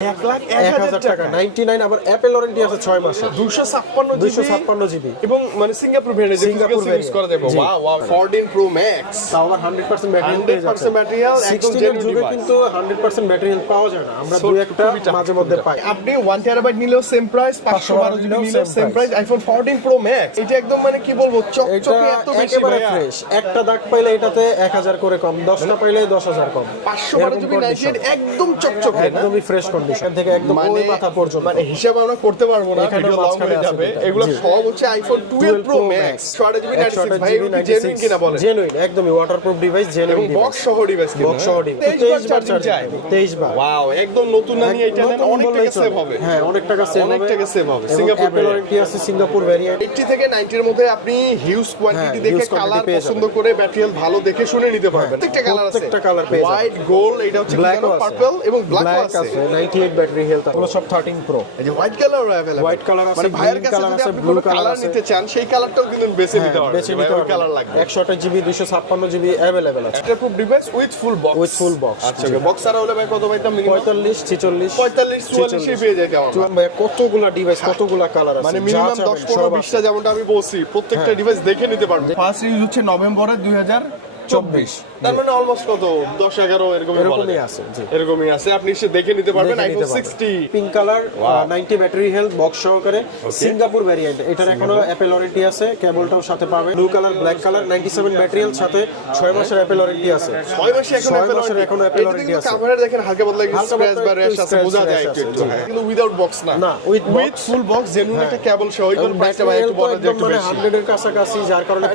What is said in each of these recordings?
এক লাখ এক হাজার টাকা নাইনটি নাইন আবার অ্যাপেল ওয়ারেন্টি আছে ছয় মাসে। দুশো ছাপ্পান্ন দুইশো ছাপ্পান্ন জিবি। এবং মানে Singapore variant Singapore Singapore use করা যাবে ওয়াও ওয়াও 14 প্রো ম্যাক্স তাও আবার হান্ড্রেড পার্সেন্ট ব্যাটারি পেয়ে যাচ্ছে 100% battery health, একদম 16 যুগে কিন্তু হান্ড্রেড পার্সেন্ট ব্যাটারি পাওয়া যায় না। আমরা So, একটা মাঝে মধ্যে পাই। আপনি 1 টেরাবাইট নিলেও সেম প্রাইস 512 জিবি নিলেও নিলেও same price iPhone 14 pro max এটা একদম মানে কি বলব এটা চকচকে এত বেশি ফ্রেশ একটা দাগ পাইলে এটাতে এক হাজার করে কম দশটা পাইলে দশ হাজার কম। 512 জিবি এরকম 98 একদম চকচকে একদমই ফ্রেশ কন্ডিশন মানে কন্ডিশন থেকে একদম ওই মানে মাথা পর্যন্ত। মানে হিসাব আমরা করতে পারব না ভিডিও লং হয়ে যাবে। এগুলো সব হচ্ছে iPhone 12 pro max 6GB 96 genuine কিনা বলেন জেনুইন একদমই ওয়াটারপ্রুফ ডিভাইস জেনুইন বক্স সহ ডিভাইস কিনা বক্স সহ হ্যাঁ। ডিভাইস 23 বার চার্জ 23 বার ওয়াও একদম নতুন না নিয়ে এটা নেন অনেক টাকা সেভ হবে। হ্যাঁ অনেক টাকা সেভ হবে। অনেক টাকা সেভ হবে সিঙ্গাপুর ভ্যারিয়েন্ট আছে সিঙ্গাপুর ভ্যারিয়েন্ট 80 থেকে 90 এর মধ্যে আপনি হিউজ কোয়ান্টিটি দেখে কালার পছন্দ করে ম্যাটেরিয়াল ভালো দেখে শুনে নিতে পারবেন। প্রত্যেকটা কালার আছে। প্রত্যেকটা কালার পেয়ে যাবেন। হোয়াইট গোল্ড এটা হচ্ছে ব্ল্যাক পার্পল এবং ব্ল্যাক আছে। 90 38 ব্যাটারি হেলথ আছে সব 13 প্রো এই যে white colour available white colour আছে মানে ভাইয়ের কাছে যদি আপনি ব্লু কালার নিতে চান সেই কালারটাও কিন্তু বেছে নিতে হবে বেছে নিতে হবে কালার লাগবে। 108 জিবি 256 জিবি अवेलेबल আছে। এটা খুব device with full box with full box আচ্ছা বক্স আর হলে ভাই কত ভাই? পাইতাম মিনিমাম 45 46 45 44 এ পেয়ে যাইতাম তুমি ভাই কতগুলো ডিভাইস কতগুলো কালার আছে? মানে মিনিমাম 10 15 20টা যেমনটা আমি বলছি প্রত্যেকটা ডিভাইস দেখে নিতে পারবে ফার্স্ট ইউজ হচ্ছে নভেম্বরের 2000 ফুল বক্স জেনুইন একটা কেবল সহ ওই প্রাইসটা ভাই একটু বলা একটু বেশি। 100 এর কাছাকাছি যার কারণে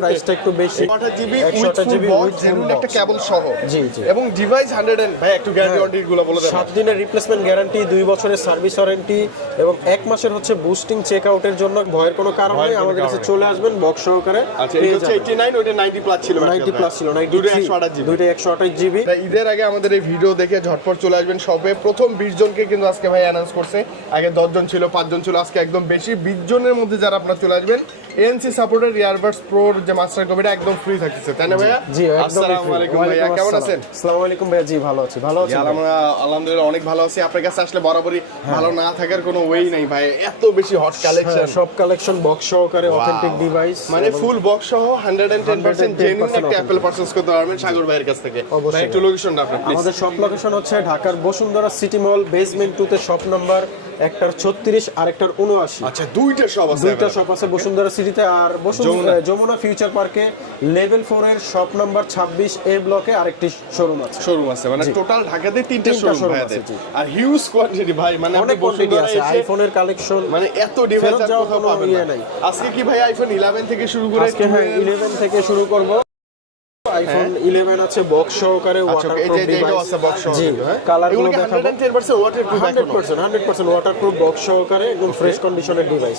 জিবি জেনুইন একটা কেবল সহ। জি, জি। এবং ডিভাইস 100 এন্ড ভাই একটু গ্যারান্টি গুলো বলে দেন সাত দিনের রিপ্লেসমেন্ট গ্যারান্টি দুই বছরের সার্ভিস ওয়ারেন্টি এবং এক মাসের হচ্ছে বুস্টিং চেক জন্য ভয়ের কোনো কারণ নেই। আমাদের কাছে চলে আসবেন বক্স সহকারে আচ্ছা এটা হচ্ছে 89 ওটা 90 প্লাস ছিল 90 প্লাস ছিল দুটো 128 জিবি দুইটা 128 জিবি ঈদের আগে আমাদের এই ভিডিও দেখে ঝটপট চলে আসবেন সবে প্রথম বিশ জনকে কিন্তু আজকে ভাই অ্যানাউন্স করছে। আগে দশ জন ছিল পাঁচজন ছিল আজকে একদম বেশি। বিশ জনের মধ্যে যারা আপনার চলে আসবেন এনসি সাপোর্টের ইয়ারবাডস প্রোর যে মাস্টার কপিটা একদম ফ্রি থাকতেছে। তাই না ভাইয়া? জি একদম আসসালামু আলাইকুম ভাইয়া কেমন আছেন? আসসালামু আলাইকুম ভাইয়া জি ভালো আছি ভালো আছি আমরা আলহামদুলিল্লাহ অনেক ভালো আছি। আপনার কাছে আসলে বরাবরই ভালো না থাকার কোনো ওয়েই নাই ভাই এত বেশি হট কালেকশন সব কালেকশন বক্স সহকারে অথেন্টিক ডিভাইস মানে ফুল বক্স সহ 110% জেনুইন একটা অ্যাপল পারচেজ করতে পারবেন সাগর ভাইয়ের কাছ থেকে। ভাই একটু লোকেশনটা আপনার আমাদের শপ লোকেশন হচ্ছে ঢাকার Bashundhara city mall basement two তে শপ নাম্বার একটার ছত্রিশ আর একটার উনআশি। আচ্ছা দুইটা সব আছে দুইটা শপ আছে বসুন্ধরা সিটিতে আর বসুন্ধরা যমুনা। ফিউচার পার্কে লেভেল ফোর এর শপ নাম্বার ছাব্বিশ এ ব্লকে আরেকটি শোরুম আছে। শোরুম আছে মানে টোটাল ঢাকাতে তিনটা শোরুম আছে, আর হিউজ কোয়ান্টিটি ভাই মানে অনেক কোয়ান্টিটি আছে আইফোনের কালেকশন মানে এত ডিভাইস আর কোথাও পাবেন ইয়ে না। আজকে কি ভাই আইফোন 11 থেকে শুরু করে আজকে হ্যাঁ ইলেভেন থেকে শুরু করব। আইফোন 11 আছে বক্স সহকারে আচ্ছা, ওয়াটারপ্রুফ ডিভাইস জি হ্যাঁ? কালারগুলো বক্স সহকারে একদম ফ্রেশ কন্ডিশনের ডিভাইস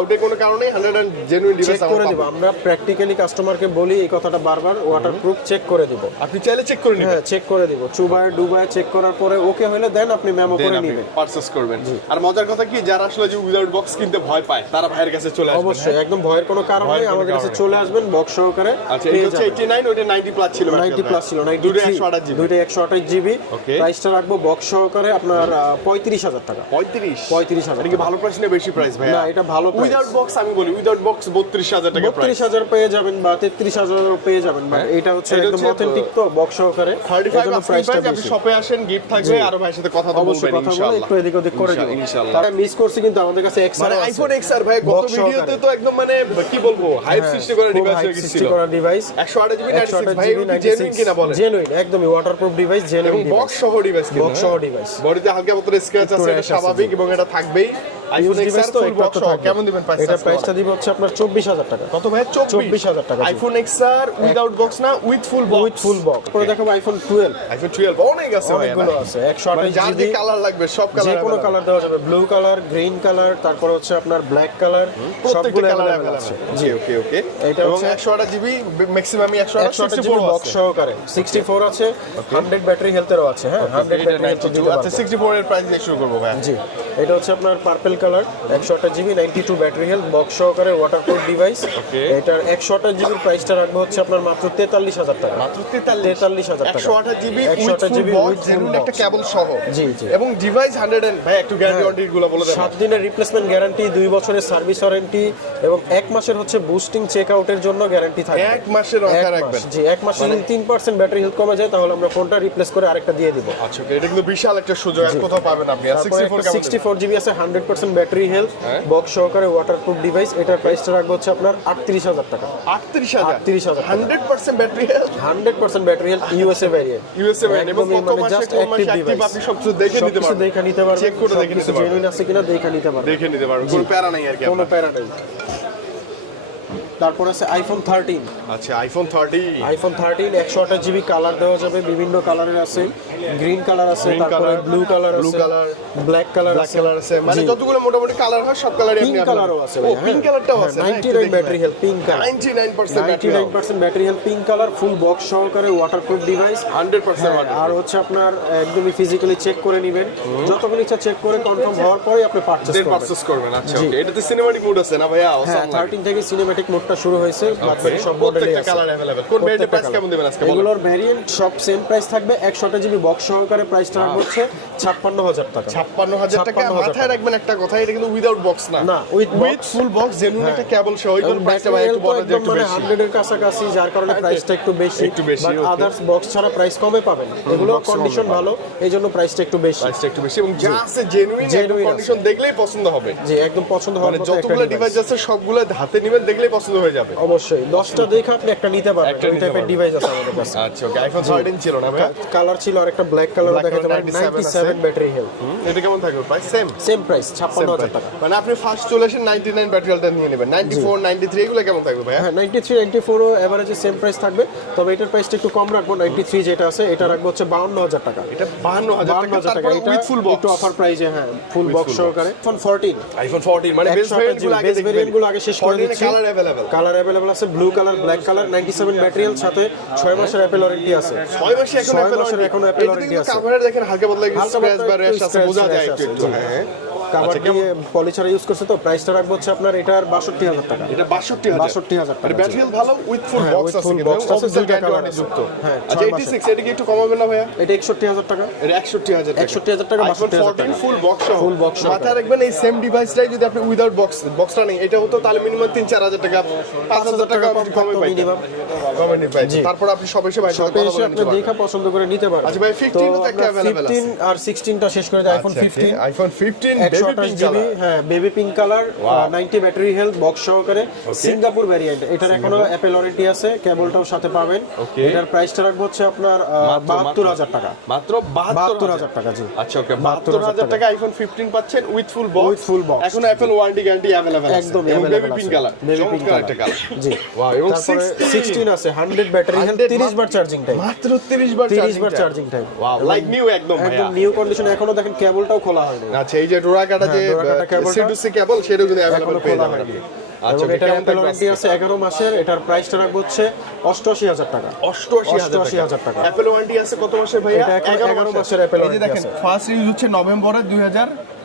ওকে কোনো কারণে 100 এন্ড জেনুইন ডিভাইস করে দিব আমরা প্র্যাকটিক্যালি কাস্টমারকে বলি এই কথাটা বারবার ওয়াটারপ্রুফ চেক করে দিব। আপনি চাইলে চেক করে নিবেন। হ্যাঁ চেক করে দিব। চুবায় ডুবায় চেক করার পরে ওকে হলে দেন আপনি মেমো করে নেবেন। পারচেজ করবেন। আর মজার কথা কি যারা আসলে যে উইদাউট বক্স কিনতে ভয় পায় তারা ভাইয়ের কাছে চলে আসবে অবশ্যই হ্যাঁ? একদম ভয়ের কোনো কারণ নেই আমাদের কাছে চলে আসবেন বক্স সহকারে আচ্ছা এই হচ্ছে 89 টেন ওইটা নাইনটি প্লাস ছিল নাইনটি প্লাস ছিল নাইনটি দুটো একশো আঠাশ জিবি দুটো একশো আঠাশ জিবি প্রাইসটা রাখব বক্স সহকারে আপনার পঁয়ত্রিশ হাজার টাকা। পঁয়ত্রিশ? পঁয়ত্রিশ হাজার কি ভালো প্রাইস না বেশি প্রাইস ভাই না এটা ভালো উইদাউট বক্স আমি বলি উইদাউট বক্স বত্রিশ হাজার টাকা বত্রিশ হাজার পেয়ে যাবেন বা তেত্রিশ হাজার পেয়ে যাবেন বা হ্যাঁ। এটা হচ্ছে একদম অথেন্টিক তো বক্স সহকারে। থার্টি ফাইভ প্রাইসটা বেশি। শপে আসেন গিফট থাকবে আর ভাইয়ের সাথে কথা বলবেন ইনশাআল্লাহ একটু এদিক ওদিক করে দেব। ইনশাআল্লাহ তারা মিস করছে কিন্তু আমাদের কাছে X R iPhone X R ভাই গত ভিডিওতে তো একদম মানে কি বলব হাইপ হ্যাঁ, সৃষ্টি করা ডিভাইস হয়ে গিয়েছিল 128 জিবি 96 ভাই জেনুইন কিনা বলেন? জেনুইন একদমই ওয়াটারপ্রুফ ডিভাইস জেনুইন বক্স সহ ডিভাইস কিনা বক্স সহ ডিভাইস বডিতে হালকা মতো স্ক্র্যাচ আছে এটা আছে, স্বাভাবিক এবং এটা থাকবেই। আইফোন এক্সআর ফুল বক্স তো কেমন দিবেন প্রাইস এটা প্রাইসটা দিব হচ্ছে আপনার চব্বিশ হাজার টাকা। কত ভাই? 24 24,000 টাকা, আইফোন এক্সআর উইদাউট বক্স না with full box with full box পরে দেখাবো আইফোন টুয়েলভ আইফোন 12 অনেক আছে অনেকগুলো আছে মানে যে কালার লাগবে সব কালার যে কোনো কালার দেওয়া যাবে। ব্লু কালার গ্রিন কালার তারপর হচ্ছে আপনার ব্ল্যাক কালার সবগুলো আছে। জি ওকে ওকে এটা এবং হচ্ছে- 128 জিবি ম্যাক্সিমামই 128 একশো আঠাশ জিবি 64 বক্স সহকারে। সিক্সটি ফোর আছে হান্ড্রেড ব্যাটারি হেলথেরও আছে হ্যাঁ? ব্যাটারি হেলথ আচ্ছা 64 এর প্রাইস দিয়ে শুরু করব ভাই। জি এটা হচ্ছে আপনার পার্পল কালার একশো আঠাশ GB ninety two battery health box সহকারে ওয়াটারপ্রুফ ডিভাইস এটার একশো আঠাশ জিবির প্রাইসটা রাখব হচ্ছে আপনার মাত্র তেতাল্লিশ হাজার টাকা। মাত্র তেতাল্লিশ। হাজার টাকা। একশো আঠাশ জিবি একশো আঠাশ জিবি একটা কেবল সহ। জি, জি। এবং ডিভাইস হান্ড্রেড এন্ড ভাই একটু গ্যারান্টি ওয়ারেন্টি গুলো বলে দেন সাত দিনের রিপ্লেসমেন্ট গ্যারান্টি দুই বছরের সার্ভিস ওয়ারেন্টি এবং এক মাসের হচ্ছে বুস্টিং চেক আউটের জন্য গ্যারান্টি থাকবে। এক মাসের রাখা রাখবেন। জি এক মাসে যদি তিন পার্সেন্ট ব্যাটারি হেলথ কমে যায় তাহলে আমরা ফোনটা রিপ্লেস করে আরেকটা দিয়ে দিব। আচ্ছা এটা কিন্তু বিশাল একটা সুযোগ আর কোথাও পাবেন আপনি। 64 সিক্সটি ফোর জিবি আছে hundred percent battery health. Box সহকারে ওয়াটারপ্রুফ ডিভাইস এটার প্রাইসটা রাখব হচ্ছে আপনার আটত্রিশ হাজার টাকা। 38000 38,000 100% battery health hundred percent battery health USA variant USA variant মানে জাস্ট অ্যাক্টিভ অ্যাক্টিভ ডিভাইস আপনি সব কিছু দেখে নিতে পারবেন। দেখে নিতে পারবেন চেক করে দেখে নিতে পারবেন। জেনুইন আছে কিনা দেখে নিতে পারবেন। দেখে নিতে পারবেন। কোনো প্যারা নাই আর কি কোনো প্যারা নেই। তারপর আছে আইফোন থার্টিন আচ্ছা আইফোন 30 আইফোন থার্টিন একশো আঠাশ জিবি কালার দেওয়া যাবে বিভিন্ন কালারের আছে। গ্রিন কালার আছে তারপরে ব্লু কালার আছে color, black colour black colour আছে। মানে যতগুলো মোটামুটি কালার হয় সব কালারই পিঙ্ক কালারও আছে হ্যাঁ। ও পিঙ্ক কালারটাও আছে না? নাইনটি একটু নাইন দেখি। ব্যাটারি ভাই। Health pink colour 99% ninety battery nine percent battery health pink colour full box সহকারে ওয়াটারপ্রুফ ডিভাইস 100% waterproof। আর হচ্ছে আপনার একদমই ফিজিক্যালি চেক করে নেবেন। যতক্ষণ ইচ্ছা চেক করে কনফার্ম হওয়ার পরে আপনি পারচেজ করবেন। পারচেজ করবেন আচ্ছা। ওকে এটাতে সিনেমাটিক মুড আছে না ভাইয়া? হ্যাঁ। থার্টিন থেকে সিনেম্যাটিক মোডটা শুরু হয়েছে বাদ বাকি সব মডেলই প্রত্যেকটা আছে কালার अवेलेबल কোন ব্র্যান্ডের প্রাইস কেমন দিবেন আজকে বলেন এগুলোর ভ্যারিয়েন্ট সব সেম প্রাইস থাকবে একশোটা জিবি বক্স সহকারে প্রাইসটা হচ্ছে ছাপ্পান্ন হাজার টাকা ছাপ্পান্ন হাজার টাকা 56,000 মাথায় রাখবেন একটা কথা এটা কিন্তু উইদাউট বক্স না না, with box। With full box genuine একটা কেবল সহ এগুলোর প্রাইসটা ভাই একটু বড় একটু মানে বেশি হান্ড্রেডের কাছাকাছি যার কারণে প্রাইসটা একটু বেশি একটু বেশি, okay. আদার্স বক্স ছাড়া প্রাইস কমে পাবেন এগুলো box কন্ডিশন কমে ভালো এই জন্য প্রাইসটা একটু বেশি প্রাইসটা একটু বেশি এবং যা আছে জেনুইন Genuine কন্ডিশন দেখলেই পছন্দ হবে জি একদম পছন্দ হওয়ার মানে মতো একটা যতগুলো device। ডিভাইস আছে সবগুলো হাতে নেবেন দেখলেই পছন্দ হয়ে যাবে অবশ্যই দশটা দেখে আপনি একটা নিতে পারবেন একটা ওই নিতে টাইপের পারবেন। ডিভাইস আছে আমাদের কাছে আচ্ছা ওকে আইফোন 13 ছিল না ভাই কালার ছিল আর একটা ব্ল্যাক কালার Black দেখাতে color পারেন 97 নাইনটি সেভেন ব্যাটারি হেলথ এটা কেমন থাকবে প্রাইস সেম সেম প্রাইস ছাপ্পান্ন হাজার টাকা মানে আপনি ফার্স্ট চলে আসেন 99 ব্যাটারিয়ালটা নিয়ে নেবেন 94 93 এগুলো কেমন থাকবে ভাই হ্যাঁ ninety three ninety ফোরও এভারেজে same price থাকবে তবে এটার প্রাইসটা একটু কম রাখবো নাইনটি থ্রি যেটা আছে এটা রাখবো হচ্ছে বাউন্ন হাজার টাকা এটা 52000 বাউন্ন টাকা হাজার টাকা তারপরে এটা উইথ ফুল বক্স একটু অফার প্রাইজে হ্যাঁ ফুল বক্স full সহকারে ফোন ফোরটিন আইফোন 14 মানে বেস 128 ভেরিয়েন্ট গুলো আগে base variant গুলো আগে শেষ করে দিচ্ছি। কালার अवेलेबल কালার অ্যাভেলেবল আছে blue colour black colour ninety seven ব্যাটারিয়াল সাথে ছয় মাসের অ্যাপেল ওয়ারেন্টি আছে। মাসে এখন অ্যাপেল মাসের এখন Apple warranty আছে। কাভারে দেখেন হালকা বদলা হালকা স্ক্র্যাচ বা র্যাশ আছে বোঝা যায় একটু। জি। হ্যাঁ। কাভার আচ্ছা, দিয়ে পলিচারা ইউজ করছে তো প্রাইসটা রাখব হচ্ছে আপনার এটার টাকা। এটা 62000 62,000 টাকা, মানে ভালো উইথ ফুল হ্যাঁ, বক্স আছে কিন্তু। box আছে, দুইটা যুক্ত। হ্যাঁ, আচ্ছা ছয় 86 এটা কি একটু কমাবেন না ভাইয়া? এটা একষট্টি হাজার টাকা। এটা 61000 টাকা। 61,000 টাকা, আইফোন 62,000 14 টাকা। ফুল বক্স Full box মাথায় রাখবেন এই সেম ডিভাইসটাই যদি আপনি উইদাউট বক্স বক্সটা নেই এটা হতো তাহলে মিনিমাম 3 4000 টাকা 5000 টাকা কম কমে থাকতো পাইতেন minimum। কমে নিতে পাইতেন জি। তারপর আপনি সব এসে ভাই সাথে শপে কথা এসে বলে আপনি নিতে পারবেন দেখা পছন্দ করে নিতে পারবেন আচ্ছা ভাই, 15 ও তো একটা available আছে। 15 আর 16টা শেষ করে দেয় আইফোন 15 আইফোন 15 একশো বেবি আঠাশ পিঙ্ক জিবি কালার হ্যাঁ baby pink colour Wow. Ninety battery health box সহকারে সিঙ্গাপুর ভ্যারিয়েন্ট এটার এখনো অ্যাপেল ওয়ারেন্টি আছে কেবলটাও সাথে পাবেন Okay. এটার প্রাইসটা রাখবো হচ্ছে আপনার বাহাত্তর হাজার টাকা মাত্র বাহাত্তর হাজার টাকা জি আচ্ছা ওকে 72,000 72000 টাকা আইফোন 15 পাচ্ছেন with full box With full box। এখন অ্যাপল ওয়ারেন্টি গ্যারান্টি अवेलेबल আছে একদম এবং বেবি available পিঙ্ক আছে। Colour Baby pink color। একটা কালার জি। ওয়াও এবং 16 আছে 100 ব্যাটারি টাকা। 88000 আছে কত মাসের ভাইয়া? মাসের। অ্যাপল দেখেন ফার্স্ট ইউজ হচ্ছে নভেম্বরে 2000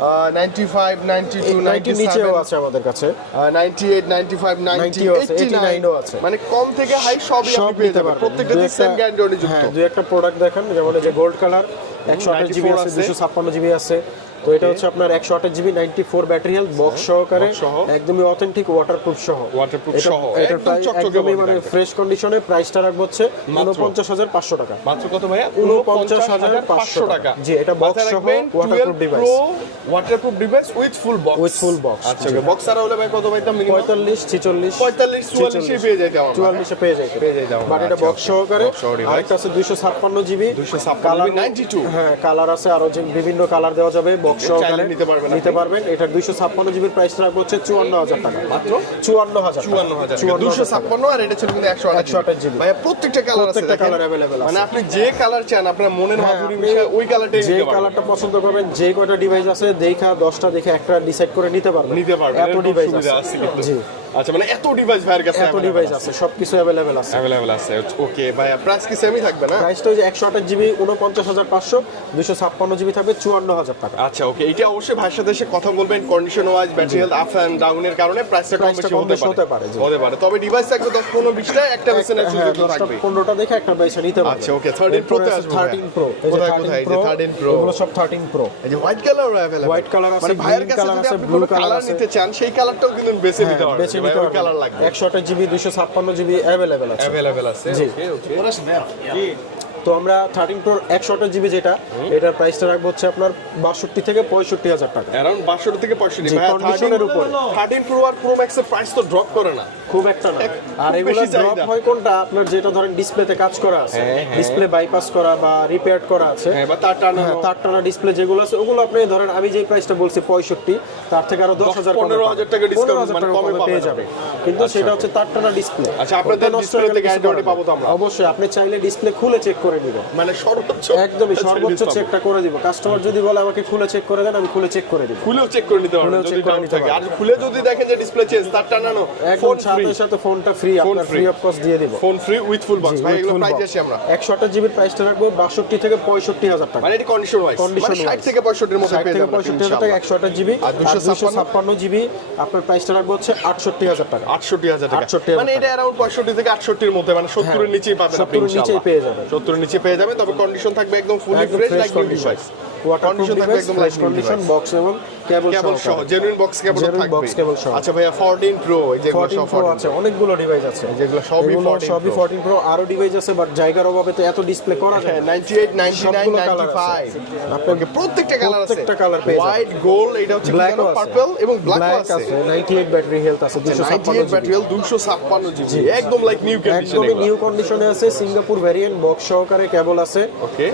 95 92 90 নিচেও 97 আছে আমাদের কাছে। আহ, 98 95 90 90 ও আছে, 89 ও আছে। মানে কম থেকে হাই সবই সব আপনি পেয়ে যাবেন। প্রত্যেকটা সেম গ্যারান্টি হ্যাঁ দুই একটা প্রোডাক্ট দেখান যেমন এই যে গোল্ড কালার একশো আঠাশ জিবি আছে আছে। দুশো ছাপ্পান্ন জিবি আছে। তো এটা হচ্ছে আপনার একশো আঠাশ GB ninety four battery health box সহকারে। একদমই অথেন্টিক ওয়াটারপ্রুফ সহ। এটা- সহ, একদম একদমই মানে ফ্রেশ কন্ডিশনে প্রাইসটা রাখব হচ্ছে উনপঞ্চাশ হাজার পাঁচশো টাকা। মাত্র কত ভাইয়া? 49,500 টাকা। জি, এটা মাথায় সহ 12 device। Pro waterproof device with full box With full আচ্ছা বক্স ছাড়া হলে ভাই কত পাইতাম মিনিমাম পঁয়তাল্লিশ ছেচল্লিশ 45 44 পেয়ে যাইতে আমার চুয়াল্লিশে পেয়ে যাই পেয়ে যাইতে আমার বাট এটা আচ্ছা, বক্স সহকারে box সহ device। আরেকটা আছে দুইশো ছাপ্পান্ন জিবি 256 GB, 92 হ্যাঁ কালার আছে আরও যে বিভিন্ন কালার দেওয়া যাবে। বক্স সহকারে নিতে পারবেন আপনি। নিতে পারবেন। এটার দুইশো ছাপ্পান্ন জিবির প্রাইস রাখব হচ্ছে চুয়ান্ন হাজার টাকা। মাত্র? চুয়ান্ন হাজার চুয়ান্ন হাজার। দুশো ছাপ্পান্ন আর এটা ছিল কিন্তু একশো আঠাশ জিবি। ভাই প্রত্যেকটা কালার আছে প্রত্যেকটা কালার অ্যাভেলেবেল মানে আপনি যে কালার চান আপনার মনের হ্যাঁ, মাধুরী মিশে ওই কালারটা যে কালারটা পছন্দ করবেন যে কয়টা ডিভাইস আছে দেখা দশটা দেখে একটা ডিসাইড করে নিতে পারবেন। নিতে পারবেন। এত ডিভাইস আছে। জি। আচ্ছা মানে এত ডিভাইস ভাইয়ের কাছে এত ডিভাইস আছে সবকিছু অ্যাভেলেবেল আছে। অ্যাভেলেবল আছে ওকে ভাইয়া প্রাইস কি সেমই থাকবে না? প্রাইসটা একশো আঠাশ জিবি উনপঞ্চাশ হাজার পাঁচশো দুশো ছাপ্পান্ন জিবি থাকবে চুয়ান্ন হাজার টাকা। আচ্ছা ওকে এটা অবশ্যই ভাইয়ের সাথে এসে কথা বলবেন condition wise battery health up and ডাউনের কারণে প্রাইসটা কম টা বেশি হতে পারে, পারে হতে পারে। তবে ডিভাইস থাকবে 10 15 20টা একটা বেছে নেওয়ার হ্যাঁ সুযোগ তো দশটা থাকবে দেখে একটা বাইসা নিতে পারবে। আচ্ছা, okay, 13 Pro তে আসব থার্টিন ভাইয়া। প্রো কোথায় কোথায়? এই যে 13 Pro। এগুলো সব থার্টিন প্রো এই যে white colour available White color আছে, মানে ভাইয়ের কাছে যদি আপনি color কালার নিতে চান সেই কালারটাও কিন্তু বেছে নিতে হ্যাঁ, কালার লাগবে। একশো আঠাশ জিবি দুইশো ছাপ্পান্ন জিবি অ্যাভেলেবেল আছে। অ্যাভেলেবেল আছে জি। ওকে ওকে তো আমরা থার্টিন প্রো একশো আঠাশ জিবি যেটা এটার প্রাইসটা রাখব হচ্ছে আপনার বাষট্টি থেকে পঁয়ষট্টি হাজার টাকা। অ্যারাউন্ড 62 থেকে 65 জি, ভাই condition এর উপরে। 13 প্রো আর প্রো ম্যাক্স এর প্রাইস তো ড্রপ করে না। খুব একটা না। আর এগুলো ড্রপ হয় কোনটা? আপনার যেটা ধরেন ডিসপ্লেতে কাজ করা আছে। হ্যাঁ, হ্যাঁ। ডিসপ্লে বাইপাস করা বা রিপেয়ার করা আছে। হ্যাঁ বা তার টানা হ্যাঁ, তার টানা ডিসপ্লে যেগুলো আছে ওগুলো আপনি ধরেন আমি যে প্রাইসটা বলছি পঁয়ষট্টি তার থেকে আরও দশ হাজার পনেরো হাজার টাকা discount মানে কমে পেয়ে যাবে কিন্তু সেটা হচ্ছে তার টানা ডিসপ্লে আচ্ছা, আপনাদের পাবো তো আমরা? অবশ্যই আপনি চাইলে ডিসপ্লে খুলে চেক করে নিবেন মানে সর্বোচ্চ একদমই সর্বোচ্চ চেকটা করে দিব। কাস্টমার যদি বলে আমাকে খুলে চেক করে দেন আমি খুলে চেক করে দিব। খুলেও চেক করে নিতে পারবেন যদি করে ডাউন থাকে। আর খুলে যদি দেখেন যে ডিসপ্লে চেঞ্জ তার টানানো ফোন সাথে সাথে ফোনটা ফ্রি আপনার ফ্রি অফ কস্ট দিয়ে দিব। Phone free with full box ভাই এগুলো প্রাইস আসি আমরা। একশো আঠাশ জিবির প্রাইসটা রাখব বাষট্টি থেকে পঁয়ষট্টি হাজার টাকা। মানে এটি কন্ডিশন ওয়াইজ মানে 60 থেকে 65 এর মধ্যে পেয়ে যাবেন পঁয়ষট্টি হাজার টাকা একশো আঠাশ জিবি আর আর 256 জিবি আপনার প্রাইসটা রাখব হচ্ছে আটষট্টি হাজার টাকা। 68000 টাকা। মানে এটা অ্যারাউন্ড 65 থেকে 68 এর মধ্যে মানে 70 এর নিচেই পাবেন আপনি 70 এর নিচেই পেয়ে যাবেন। 70 এর নিচে পেয়ে যাবেন তবে কন্ডিশন থাকবে একদম fully fresh like new device waterproof Condition থাকবে একদম ফ্রেশ কন্ডিশন বক্স এবং কেবল কেবল সহ জেনুইন বক্স কেবল থাকবে box cable সহ। আচ্ছা ভাইয়া 14 প্রো এই যেগুলো সব প্রো 14 আছে অনেকগুলো ডিভাইস আছে। যেগুলো সবই 14 সবই 14 প্রো আরও ডিভাইস আছে বাট জায়গার অভাবে তো এত ডিসপ্লে করা যায় হ্যাঁ না। 98 99 সবগুলো colour 95 আপনার প্রত্যেকটা কালার আছে। প্রত্যেকটা colour পেয়ে হোয়াইট গোল্ড এটা হচ্ছে ব্ল্যাক ব্ল্যাক পার্পল এবং ব্ল্যাক ব্ল্যাক আছে। আছে 98 ব্যাটারি হেলথ আছে 256 98 ব্যাটারি 256 জিবি একদম লাইক নিউ কন্ডিশন একদমই নিউ কন্ডিশনে আছে সিঙ্গাপুর ভ্যারিয়েন্ট বক্স সহকারে কেবল আছে.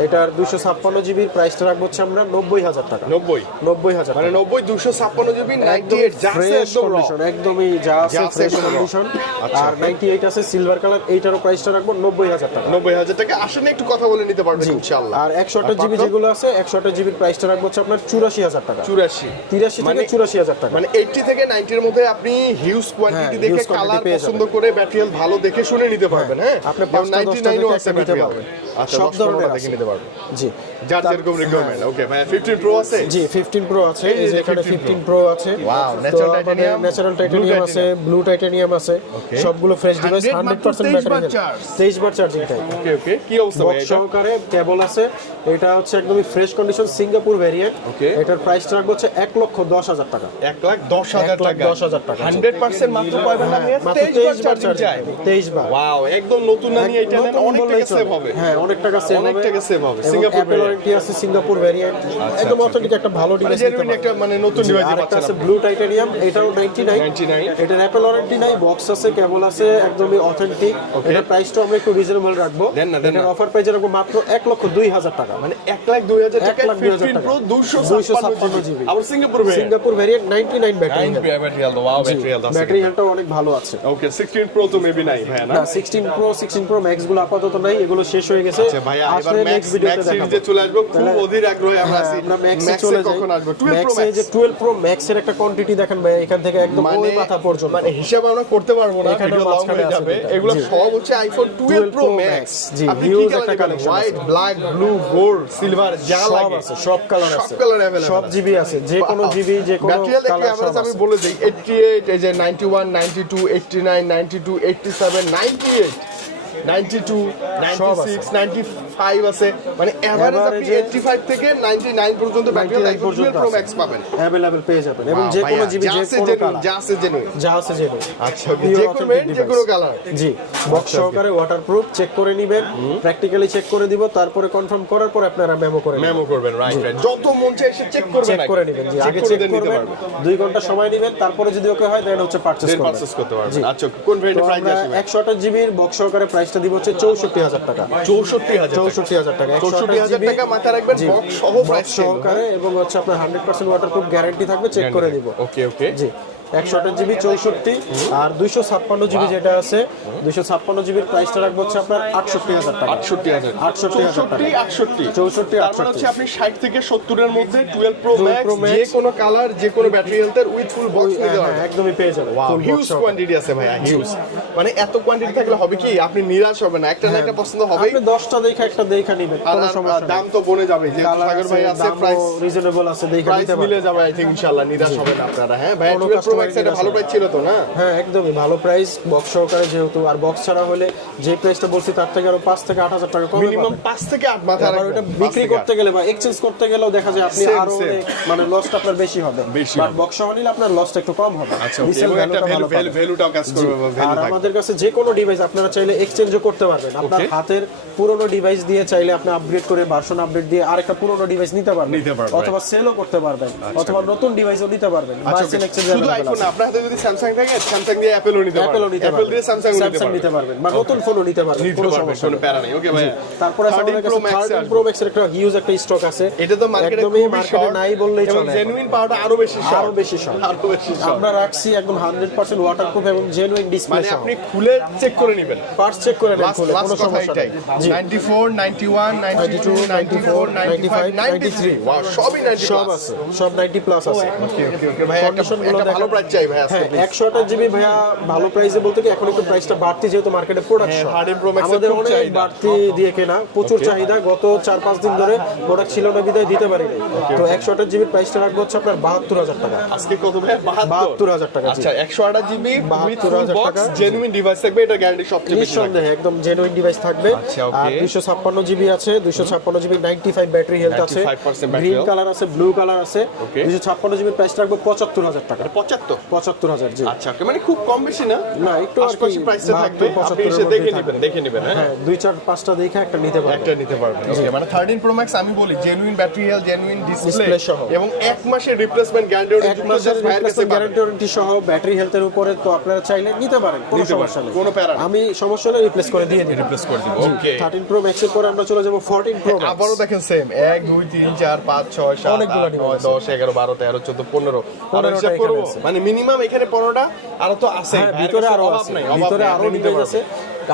এটার 256 জিবির প্রাইসটা রাখব হচ্ছে আমরা 90000 টাকা। 90 90000 মানে টাকা। 90 256 জিবি 98 যা আছে ফ্রেশ একদম raw। কন্ডিশন একদমই যা আছে ফ্রেশ কন্ডিশন আচ্ছা। আর 98 আছে সিলভার কালার এইটারও প্রাইসটা রাখব 90000 টাকা। 90000 টাকা। আসলে একটু কথা বলে নিতে পারবেন জি। ইনশাআল্লাহ। আর 128 জিবি যেগুলো আছে 128 জিবির প্রাইসটা রাখব হচ্ছে আপনার 84000 টাকা। 84 83 থেকে মানে- 84000 টাকা। মানে 80 থেকে 90 এর মধ্যে আপনি হিউজ কোয়ান্টিটি হ্যাঁ, দেখে কালার পছন্দ করে ব্যাটারি ভালো দেখে শুনে নিতে পারবেন হ্যাঁ? আপনি পাঁচটা, দশটা 99 ও দেখে আছে আচ্ছা সব ধরনের আছে। নিতে জি। যার যেরকম রিকোয়ারমেন্ট ওকে ভাই 15 প্রো আছে? জি 15 প্রো আছে। এই যে এখানে 15 15 প্রো আছে। Wow, natural titanium, natural titanium আছে ব্লু টাইটানিয়াম আছে। সবগুলো ফ্রেশ ডিভাইস 100 মাত্র 100% ব্যাটারি charge। 23 বার চার্জিং টাইম ওকে ওকে কি অবস্থা ভাই এটা? সহকারে কেবল আছে। এটা হচ্ছে একদমই fresh condition Singapore variant Okay. এটার প্রাইস রাখব হচ্ছে 1 লক্ষ 10 হাজার টাকা। এক লাখ দশ হাজার এক টাকা। দশ হাজার টাকা। 100% মাত্র পাবেন আপনি। হ্যাঁ, 23 বার চার্জিং চাই। 23 বার। ওয়াও একদম নতুন না নিয়ে এটা অনেক টাকা সেভ হবে। হ্যাঁ অনেক টাকা সেভ অনেক হবে। টাকা save হবে। সিঙ্গাপুর আছে সিঙ্গাপুর ভ্যারিয়েন্ট একদম অথেন্টিক একটা ভালো মানে ডিভাইস জেনুইন একটা মানে নতুন ডিভাইস পাচ্ছেন আছে ব্লু টাইটানিয়াম এটাও 99 99 এটার অ্যাপেল ওয়ারেন্টি নাই বক্স আছে কেবল আছে একদমই অথেন্টিক প্রাইসটা আমরা একটু রিজনেবল রাখব। এটার অফার প্রাইস রাখব মাত্র 1 লক্ষ 2000 টাকা। মানে এক লাখ হাজার টাকা লাখ দুই হাজার 15 প্রো 256 জিবি। আবার Singapore Singapore variant 99 battery battery health wow battery health battery অনেক ভালো আছে। ওকে 16 প্রো তো মেবি নাই ভাই না? না 16 প্রো 16 প্রো ম্যাক্সগুলো আপাতত নাই এগুলো শেষ হয়ে গেছে। আচ্ছা ভাইয়া এবার আসলে ম্যাক্স নেক্সট ভিডিওতে ম্যাক্স দেখাবো সিরিজে চলে আসবো খুব তাহলে- অধীর আগ্রহে আমরা হ্যাঁ, আছি আমরা ম্যাক্সে ম্যাক্সে চলে যাই কখন আসবো 12 প্রো ম্যাক্সে যে ম্যাক্স 12 প্রো ম্যাক্সের একটা কোয়ান্টিটি দেখেন ভাই এখান থেকে একদম ওই মাথা পর্যন্ত মানে হিসাব আমরা করতে পারবো না এখানে ভিডিও লং মাঝখানে হয়ে আছে যাবে দুইটা। এগুলো জি। সব হচ্ছে iPhone 12 12 pro Pro max Max, জি, আপনি huge কি একটা কালার collection হোয়াইট আছে। ব্ল্যাক ব্লু গোল্ড সিলভার যা সব লাগে আছে সব কালার সব আছে কালার अवेलेबल সব জিবি আছে যে কোনো জিবি যে কোনো ম্যাটেরিয়াল একটু কালার অ্যাভারেজ সব আমি আছে বলে দিই 88 এই যে 91 92 89 92 87 98 92 সব আছে। 96 95 আছে। মানে এভারেজ আপনি Average এ 85 থেকে 99 পর্যন্ত ব্যাটারি 99 পর্যন্ত প্রো ম্যাক্স পাবেন। অ্যাভেলেবল পেয়ে যাবেন। এবং যে কোনো জিবি যে কোনো কালার যা আছে genuine। যা আছে জেনুইন আচ্ছা যে কোনো যে কোনো কালার জি বক্স সহকারে। ওয়াটারপ্রুফ চেক করে নেবেন। প্র্যাকটিক্যালি চেক করে দিব তারপরে কনফার্ম করার পর আপনারা মেমো করে মেমো করবেন রাইট রাইট যত মন এসে চেক করবেন চেক করে নেবেন জি আগে চেক করবেন। ঘণ্টা সময় নেবেন তারপরে যদি ওকে হয় দেন হচ্ছে পারচেজ দেন করতে পারবেন। জি। আচ্ছা কোন ভেরিয়েন্ট প্রাইস আসবে? জিবির বক্স সহকারে প্রাইসটা প্রাইসটা দিব হচ্ছে চৌষট্টি হাজার টাকা। চৌষট্টি হাজার চৌষট্টি হাজার টাকা চৌষট্টি হাজার টাকা মাথায় রাখবেন। বক্স সহ প্রাইস সহকারে এবং হচ্ছে আপনার হান্ড্রেড পার্সেন্ট ওয়াটারপ্রুফ গ্যারান্টি থাকবে চেক করে দিব ওকে ওকে জি। একশো আঠাশ জিবি চৌষট্টি আর দুইশো ছাপ্পান্ন জিবি যেটা আছে দুইশো ছাপ্পান্ন জিবির প্রাইসটা রাখব হচ্ছে আপনার আটষট্টি হাজার টাকা। আটষট্টি হাজার। আটষট্টি হাজার টাকা। আটষট্টি। চৌষট্টি, মানে আটষট্টি। হচ্ছে আপনি ষাট থেকে সত্তরের মধ্যে টুয়েলভ প্রো ম্যাক্স। যে কোনো কালার যে কোনো ব্যাটারি হেলথের উইথ ফুল বক্স নিতে হ্যাঁ, পারবেন। একদমই পেয়ে যাবে হিউজ কোয়ান্টিটি আছে ভাইয়া হিউজ মানে এত কোয়ান্টিটি থাকলে হবে কি? আপনি নিরাশ হবে না। একটা না একটা পছন্দ হবেই। আপনি দশটা দেখা একটা দেখা নিবেন কোনো সমস্যা দাম তো বনে যাবে যে সাগর ভাই আছে প্রাইস রিজনেবল আছে দেখা নিতে মিলে যাবে আই থিংক ইনশাআল্লাহ। নিরাশ হবে আপনারা হ্যাঁ? ভাই কোনো 12 প্রো customer ম্যাক্স এটা নিরাশ ভালো প্রাইস ছিল তো না? হ্যাঁ একদমই। ভালো প্রাইস বক্স সহকারে যেহেতু। আর বক্স ছাড়া হলে যে প্রাইসটা বলছি তার থেকে আরও পাঁচ থেকে আট হাজার টাকা কমে মিনিমাম পাবেন। 5 থেকে 8 মাথা ওটা বিক্রি করতে গেলে বা এক্সচেঞ্জ করতে গেলেও দেখা যায় আপনি আরও মানে লসটা আপনার বেশি হবে। বাট বক্স সহ নিলে আপনার লসটা একটু কম হবে। আচ্ছা এবং একটা ভ্যালু ভ্যালুটাও কাজ করবে আর ভ্যালু আমাদের কাছে যে কোনো ডিভাইস আপনারা চাইলে এক্সচেঞ্জও করতে পারবেন। আপনার হাতের পুরনো ডিভাইস দিয়ে চাইলে আপনি আপগ্রেড করে ভার্সন আপডেট দিয়ে আরেকটা পুরনো ডিভাইস নিতে পারবেন। আচ্ছা, অথবা সেলও করতে পারবেন। অথবা নতুন ডিভাইসও নিতে পারবেন। আচ্ছা শুধু available আইফোন আছে। না আপনার হাতে যদি স্যামসাং থাকে স্যামসাং দিয়ে অ্যাপেলও নিতে পারবেন। অ্যাপেলও নিতে অ্যাপেল পারবেন। দিয়ে স্যামসাং নিতে পারবেন নিতে পারবেন। বা নতুন ফোনও নিতে পারবেন কোনো সমস্যা কোনো নেই। প্যারা নেই ওকে ভাই তারপরে আমাদের 13 কাছে Pro Max 13 Pro Max এর একটা হিউজ একটা স্টক আছে। এটা তো মার্কেটে খুবই মার্কেটে নাই বললেই চলে জেনুইন পাওয়াটা আরও বেশি শর্ট আরও বেশি short। আরও বেশি শর্ট আমরা রাখছি একদম 100% ওয়াটারপ্রুফ এবং জেনুইন ডিসপ্লে মানে আপনি খুলে চেক করে নেবেন। পার্টস চেক করে লাস্ট খুলে কোনো সমস্যা নেই। 94 91 92 94 95 93 ওয়াও সবই 90 সব আছে সব 90 প্লাস আছে। ওকে ওকে ওকে ভাই একটা ভালো। প্রাইস চাই ভাই আজকে হ্যাঁ। একশো আঠাশ জিবি ভাইয়া ভালো প্রাইসে বলতে কি এখন একটু প্রাইসটা বাড়তি যেহেতু মার্কেটে প্রোডাকশন 13 Pro Max আমাদের অনেক বাড়তি দিয়ে কেনা প্রচুর চাহিদা গত চার পাঁচ দিন ধরে প্রোডাক্ট ছিল না বিদায় দিতে পারিনি। তো একশো আঠাশ জিবির প্রাইসটা রাখব হচ্ছে আপনার বাহাত্তর হাজার টাকা। আজকে কত ভাই? 72 হাজার টাকা। আচ্ছা 128 জিবি উইথ 72 হাজার টাকা, জেনুইন ডিভাইস থাকবে এটা গ্যারান্টি সবচেয়ে বেশি। নিঃসন্দেহে একদম জেনুইন ডিভাইস থাকবে। আচ্ছা, আর দুইশো ছাপ্পান্ন জিবি আছে দুইশো ছাপ্পান্ন GB ninety five battery health আছে 95% গ্রিন কালার আছে ব্লু কালার আছে. দুইশো ছাপ্পান্ন জিবির প্রাইস রাখব পঁচাত্তর হাজার টাকা। 75 পঁচাত্তর। হাজার জি। আচ্ছা ওকে মানে খুব কম বেশি না? না একটু আশপাশে প্রাইসটা থাকবে। আপনি এসে দেখে নেবেন দেখে নেবেন হ্যাঁ? হ্যাঁ দুই চার পাঁচটা দেখে একটা নিতে পারবেন। একটা নিতে পারবেন ওকে মানে 13 প্রো ম্যাক্স আমি বলি genuine battery health genuine display সহ। এবং এক মাসের রিপ্লেসমেন্ট গ্যারান্টি এক মাসের রিপ্লেসমেন্ট গ্যারান্টি সহ ব্যাটারি হেলথের উপরে তো আপনারা চাইলে নিতে পারেন কোনো সমস্যা নেই। কোনো প্যারা আমি সমস্যা হলে রিপ্লেস করে দিয়ে দিই রিপ্লেস করে দিব ওকে 13 প্রো ম্যাক্সের পরে আমরা চলে যাব 14 প্রো আবারও দেখেন সেম এক দুই তিন চার পাঁচ ছয় সাত অনেকগুলো আট device নয় আছে। দশ এগারো বারো তেরো চোদ্দ পনেরো আরও 15টা হিসাব এখানে করব আছে। মানে মিনিমাম এখানে পনেরোটা আরও তো আছে। হ্যাঁ ভিতরে আরও আছে। ভিতরে আরও নিতে আছে।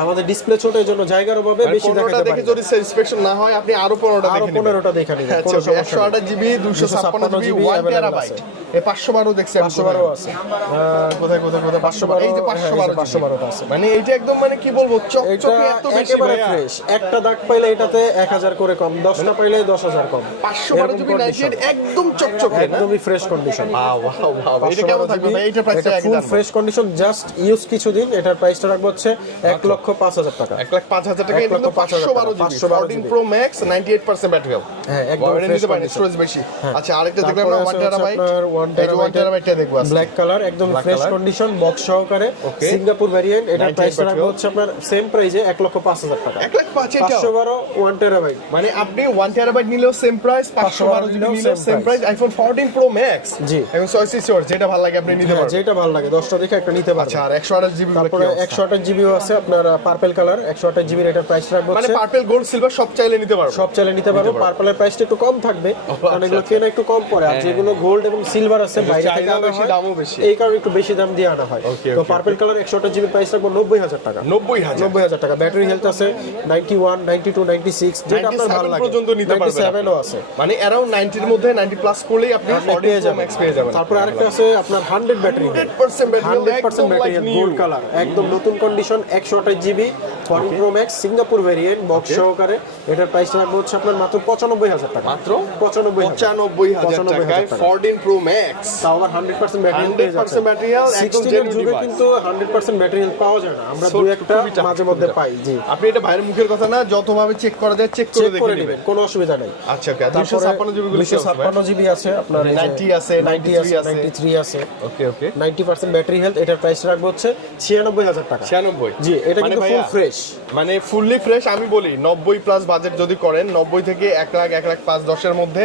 আমাদের ডিসপ্লে ছোট এর জন্য জায়গার অভাবে বেশি দেখাতে দেখে পারি যদি স্যাটিসফ্যাকশন না হয় আপনি আরও পনেরোটা আরও দেখে নেবেন। 15টা দেখে আচ্ছা নেই। আঠাশ GB 256 GB GB one available terabyte আছে। এই পাঁচশো বারো দেখছি 512 আছে। কোথায় কোথায় কোথায়? পাঁচশো বারো এই যে পাঁচশো বারো পাঁচশো বারোটা আছে। মানে এইটা একদম মানে কি বলব চকচকে এত বেশি একেবারে ফ্রেশ একটা দাগ পাইলে এটাতে এক হাজার করে কম দশটা পাইলে দশ হাজার কম। পাঁচশো বারো এরকম জিবি condition। নাইনটি একদম চকচকে একদমই fresh condition Wow, wow, wow. এটা কেমন থাকবে? ভাই এইটার প্রাইসটা full fresh condition just use কিছুদিন এটার প্রাইসটা রাখব হচ্ছে এক লক্ষ পাঁচ হাজার টাকা। এক লাখ পাঁচ হাজার টাকা লক্ষ কিন্তু পাঁচশো বারো টাকা, GB. 512 fourteen GB pro max ninety eight percent battery হ্যাঁ, একদম নিতে পারেন স্টোরেজ বেশি। হ্যাঁ। আচ্ছা আরেকটা দেখলাম তারপরে ওয়ান টেরাবাইট ওয়ান টেরাবাইটটা দেখব ব্ল্যাক কালার একদম ফ্রেশ কন্ডিশন বক্স সহকারে. সিঙ্গাপুর ভ্যারিয়েন্ট প্রাইস রাখব হচ্ছে আপনার সেম প্রাইসে এক লক্ষ পাঁচ হাজার টাকা। এক লাখ পাঁচ পাঁচশো বারো ওয়ান টেরাবাইট মানে আপনি ওয়ান টেরাবাইট নিলেও সেম প্রাইস পাঁচশো বারো নিলেও same price iPhone fourteen pro max জি। এবং ছয় যেটা ভালো লাগে আপনি নিতে হ্যাঁ পারবেন। যেটা ভালো লাগে। দশটা দেখে একটা নিতে আচ্ছা আর একশো আঠাশ জিবি তারপরে একশো আঠাশ জিবিও আছে আপনার পার্পেল কালার একশো আঠাশ জিবির এটার প্রাইস রাখব মানে পার্পেল গোল্ড সিলভার সব চাইলে নিতে পারব। সব চাইলে নিতে পারব। পার্পলের প্রাইসটা একটু কম থাকবে কারণ এগুলো কেনা একটু কম পড়ে আর যেগুলো গোল্ড এবং সিলভার আছে বাইরে থেকে আনা বেশি, হয় দামও বেশি। এই কারণে একটু বেশি দাম দিয়ে আনা হয়। তো পার্পল কালার একশো আঠাশ জিবির প্রাইস রাখব নব্বই হাজার টাকা। নব্বই হাজার। নব্বই হাজার টাকা। ব্যাটারি হেলথ আছে ninety one ninety two ninety six যেটা আপনার ভালো লাগে। পর্যন্ত নিতে পারবেন। সেভেনও আছে। মানে অ্যারাউন্ড নাইনটির মধ্যে নাইনটি প্লাস করলেই আপনি ফোরটিন পেয়ে যাবেন। পেয়ে যাবেন। তারপরে আরেকটা আছে আপনার hundred battery 100% battery hundred percent battery gold colour একদম নতুন কন্ডিশন একশো আঠাশ GB fourteen pro max Singapore variant box সহকারে। এটার প্রাইস রাখব হচ্ছে আপনার মাত্র পঁচানব্বই হাজার টাকা। মাত্র? পঁচানব্বই পঁচানব্বই হাজার টাকায় ফোরটিন প্রো ম্যাক্স তাও আবার হান্ড্রেড পার্সেন্ট ব্যাটারি পেয়ে 100% যাচ্ছে। battery health, একদম সিক্সটিনের যুগে কিন্তু হান্ড্রেড পার্সেন্ট ব্যাটারি হেলথ পাওয়া যায় না। আমরা একটা মাঝে মধ্যে পাই জি। আপনি এটা ভাইয়ের মুখের কথা না যতভাবে চেক করা যায় চেক করে দেখে নেবেন। কোনো অসুবিধা নেই। আচ্ছা ওকে দুশো ছাপ্পান্ন জিবি দুশো ছাপ্পান্ন জিবি আছে আপনার 90 আছে, 90 আছে 93 আছে। নাইনটি থ্রি আছে। Okay okay ninety percent battery health এটার প্রাইস রাখব হচ্ছে ছিয়ানব্বই হাজার টাকা। ছিয়ানব্বই। জি এটা মানে ফুল ফ্রেশ মানে ফুললি ফ্রেশ আমি বলি নব্বই প্লাস বাজেট যদি করেন নব্বই থেকে এক লাখ এক লাখ পাঁচ দশের মধ্যে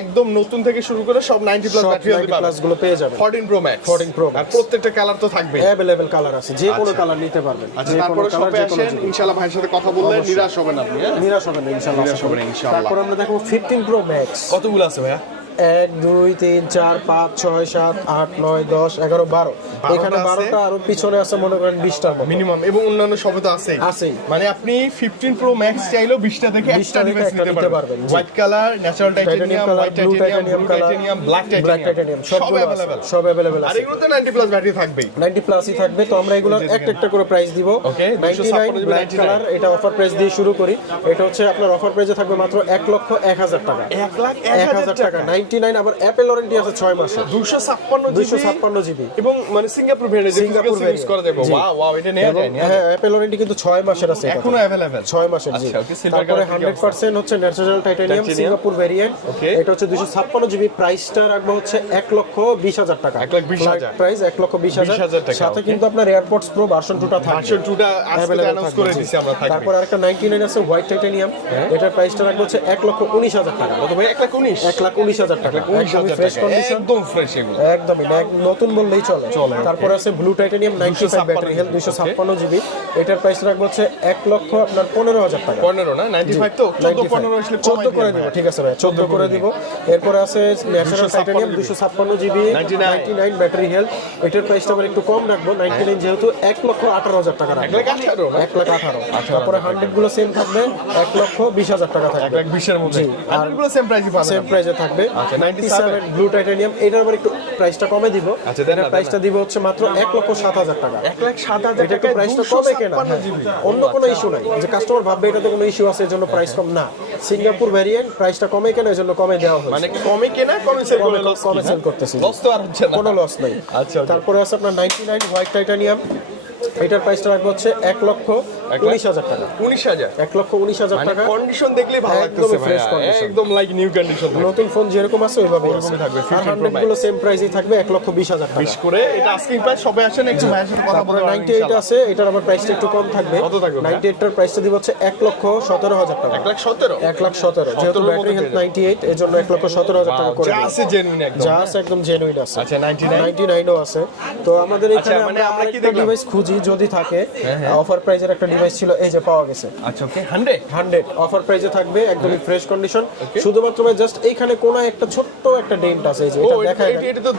একদম নতুন থেকে শুরু করে সব নাইনটি প্লাস সব ব্যাটারি 90 প্লাসগুলো পেয়ে যাবেন। Fourteen pro max 14 Pro Max। আর প্রত্যেকটা কালার তো থাকবে অ্যাভেলেবেল কালার আছে যে কোনো আচ্ছা। কালার নিতে পারবেন। আচ্ছা তারপরে শপে আসেন ইনশাআল্লাহ ভাইয়ের সাথে কথা বললে। নিরাশ হবেন আপনি হ্যাঁ? নিরাশ হবেন ইনশাআল্লাহ। নিরাশ হবেন ইনশাআল্লাহ। তারপর আমরা দেখো 15 প্রো ম্যাক্স কতগুলো আছে ভাইয়া? এক দুই তিন চার পাঁচ ছয় সাত আট নয় দশ এগারো বারো এখানে আছে। বারোটা আর পিছনে আছে মনে করেন বিশটার মতো মিনিমাম এবং অন্যান্য সবে তো আছেই আছেই। মানে আপনি 15 প্রো ম্যাক্স চাইলেও 20টা থেকে 20টা একটা থেকে ডিভাইস একটা নিতে নিতে পারবেন পারবেন, জি। White colour natural titanium titanium colour white blue titanium titanium blue colour titanium black black titanium titanium সব সবগুলো আছে अवेलेबल সব অ্যাভেলেবেল আর আছে এগুলো তো 90 প্লাস ব্যাটারি থাকবেই 90 প্লাসই থাকবে তো আমরা এগুলোর একটা একটা করে প্রাইস দিব Okay, 99 256 ব্ল্যাক 99 কালার এটা অফার প্রাইস দিয়ে শুরু করি এটা হচ্ছে আপনার অফার প্রাইসে থাকবে মাত্র 1 লক্ষ 1000 টাকা 1 লাখ 1000 টাকা 99 আবার অ্যাপল ওয়ারেন্টি আছে 6 মাসের 256 256 জিবি এবং মানে Singapore variant Singapore Singapore use করা যাবে জি। ওয়াও ওয়াও এটা নেওয়া এবং যায় নেওয়া হ্যাঁ যায়। অ্যাপল ওয়ারেন্টি কিন্তু 6 মাসের আছে এটাতে। এখনো अवेलेबल 6 মাসের জি আচ্ছা, okay, silver তারপরে color কি অবস্থা? 100% হচ্ছে natural titanium Titanium? Singapore variant Okay. এটা হচ্ছে 256 জিবি প্রাইসটা রাখবো হচ্ছে 1 লক্ষ 20 হাজার টাকা এক লাখ বিশ হাজার। প্রাইস 1 লক্ষ 20 হাজার 20,000 টাকা, সাথে okay. কিন্তু আপনার এয়ারপডস প্রো ভার্সন 2টা থাকবে ভার্সন 2টা আজকে Available অ্যানাউন্স থাকবে, করে জি। দিছি আমরা থাকবে তারপর আরেকটা 99 আছে হোয়াইট টাইটানিয়াম এটার প্রাইসটা রাখবো হচ্ছে 1 লক্ষ 19 হাজার টাকা কত ভাই 1 লাখ 19 1 লাখ 19 হাজার টাকা ফ্রেশ কন্ডিশন একদম ফ্রেশ এগুলো। একদমই নতুন বললেই চলে। চলে, তারপর আছে blue titanium 95 battery health 256 GB এটার প্রাইস রাখব হচ্ছে 1 লক্ষ আপনার 15000 টাকা। 15 না? 95 তো? 14 15 আসলে 14 করে দিব ঠিক আছে ভাই 14 করে দিব। এরপরে আছে natural 256 titanium GB 256 GB 99 99 battery health এটার প্রাইসটা আবার একটু কম রাখব 99 যেহেতু 1 লক্ষ 18000 টাকা রাখব। 1 লাখ 18 না? 1 লাখ 18 তারপরে 100 গুলো সেম থাকবে 1 লক্ষ 20000 টাকা থাকবে লাখ 20 এর মধ্যে। জি, আর এগুলো সেম প্রাইসই পাবেন সেম প্রাইসে থাকবে। আচ্ছা, 97 ব্লু টাইটানিয়াম এটার আবার একটু প্রাইসটা কমে দিব। আচ্ছা, প্রাইসটা দিব হচ্ছে মাত্র 1 লক্ষ 7000 টাকা। 1 লাখ 7000 এটা টাকা প্রাইসটা কমে কেনা? হ্যাঁ। অন্য কোনো ইস্যু নাই। যে কাস্টমার ভাববে এটাতে কোনো ইস্যু আছে এজন্য প্রাইস কম না। সিঙ্গাপুর ভ্যারিয়েন্ট প্রাইসটা কমে কেনা এজন্য কমে দেওয়া হয়েছে। মানে কমে কেনা কমে সেল করে কমে- লস কমে sell করতেছি। লস তো আর হচ্ছে না। কোনো লস নাই। আচ্ছা, তারপরে আছে আপনার 99 হোয়াইট টাইটানিয়াম এটার প্রাইসটা রাখব হচ্ছে 1 লক্ষ এক লাখ? 19000 টাকা। 19000 1 লক্ষ উনিশ হাজার টাকা। কন্ডিশন দেখলে ভালো fresh ভাই condition। একদম লাইক নিউ কন্ডিশন নতুন ফোন যেরকম আছে ওইভাবেই আছে। থাকবে, আর 15 Pro 100 গুলো সেম প্রাইসই থাকবে 1 লক্ষ 20000 টাকা। বিশ করে এটা আস্কিং প্রাইস সবে আসেন একটু তারপরে বলতে 98 আছে এটার আবার প্রাইসটা একটু কম থাকবে। কত থাকবে ভাইয়া? 98 টার প্রাইসটা দিব হচ্ছে 1 লক্ষ 17000 টাকা। 1 লাখ 17 1 লাখ 17 যেহেতু ব্যাটারি হেলথ পেয়ে 98 এর জন্য 1 লক্ষ 17000 টাকা করে আছে জেনুইন একদম। যা আছে একদম জেনুইন আছে। আচ্ছা 99 99 আছে। তো আমাদের এখানে মানে আমরা কি ডিভাইস খুঁজি যদি থাকে অফার প্রাইজের একটা ডিভাইস ছিল এই যে পাওয়া গেছে। আচ্ছা ওকে 100 হান্ড্রেড অফার প্রাইসে থাকবে একদমই ফ্রেশ কন্ডিশন শুধুমাত্র জাস্ট এইখানে কোনো একটা ছোট্ট একটা ডেন্ট আছে এই যে এটা দেখা